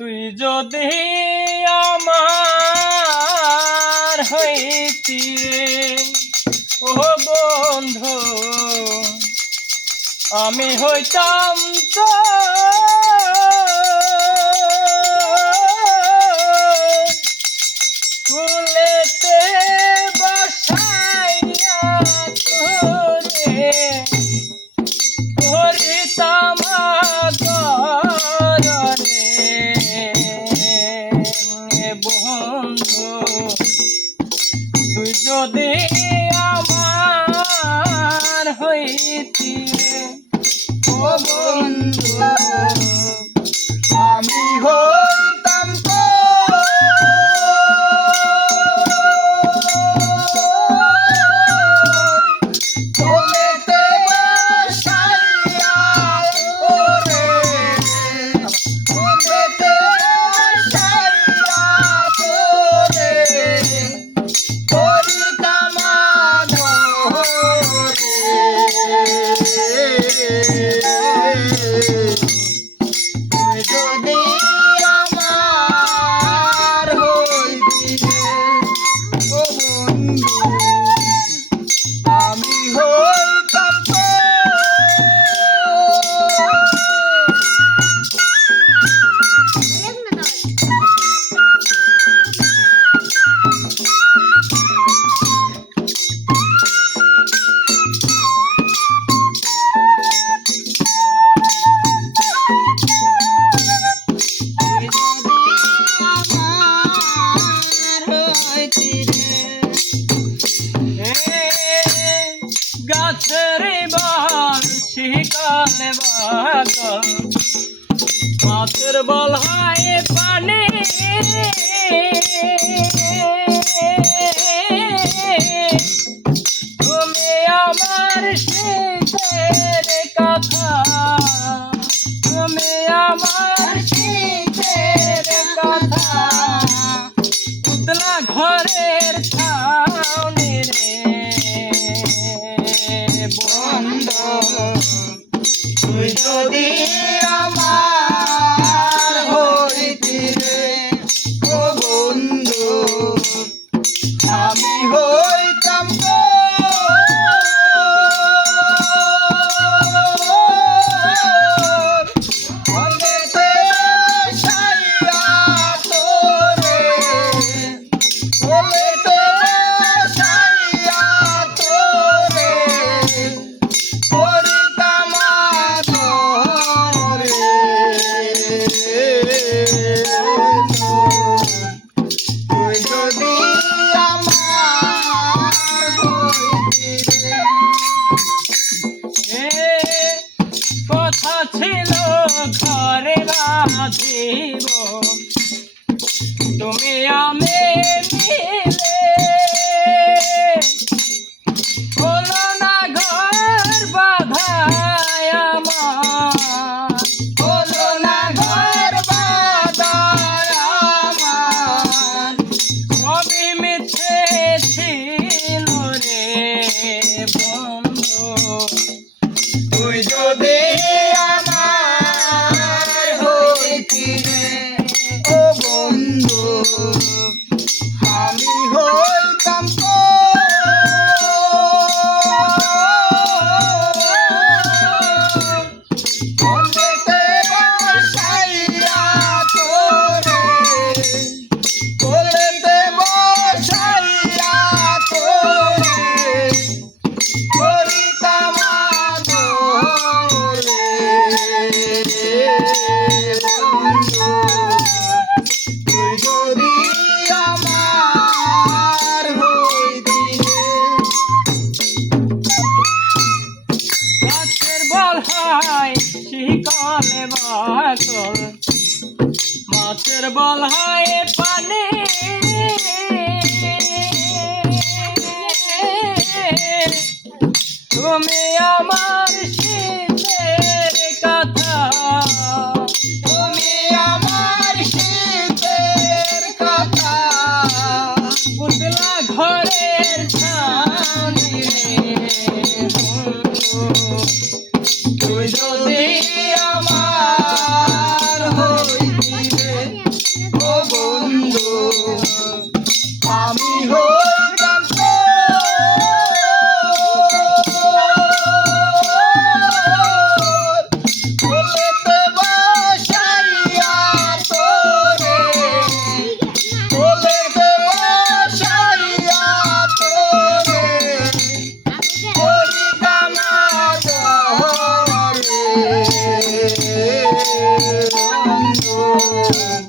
তুই যদি আমার হইতি রে ও বন্ধু, আমি হইতাম তো ফুলেতে বসাইয়া তোরে করিতাম বন্ধু। তুই যদি আমার হইতি ও বন্ধু, আমি হইতাম তো ফুলেতে বসাইয়া তোরে, ফুলেতে বসাইয়া তোরে করিতাম আদরে। যদি আমার হইতি ও বন্ধু, আমি হইতাম তো গাছের বল শিকালে বাদল, মাছের বল হয় পানি, তুমি আমার শীতের কথা, তুমি আমার শীতের কথা, উতলা ঘরের ছাউনি রে বন্ধু। তুই যদি আমার হইতি রে ও বন্ধু, আমি হইতাম তো ফুলেতে বসাইয়া তোরে, ফুলেতে বসাইয়া তোরে করিতাম আদরে। তুই যদি আমার হইতি রে এ কথা ছিল ঘরে বাঁধিব, তুমি আমি মিলে হলো না ঘর বাঁধায় আমার, হলো না ঘর বাঁধায় আমার, সবই মিছে ছিল রে বন্ধু। তুই যদি আমার হইতি রে ও বন্ধু, আমি হইতাম তো ফুলেতে বসাইয়া তোরে, ফুলেতে বসাইয়া তোরে করিতাম আদরে। বন্ধু তুই যদি আমার হইতি রে গাছের বল হয় শিকলে বাকল, মাছের বল হয় পানি, তুমি আমার শীতের কথা, তুমি আমার শীতের কথা, পুতলা ঘরের ছাউনি রে বন্ধু। তুই যদি আমার হইতি রে বন্ধু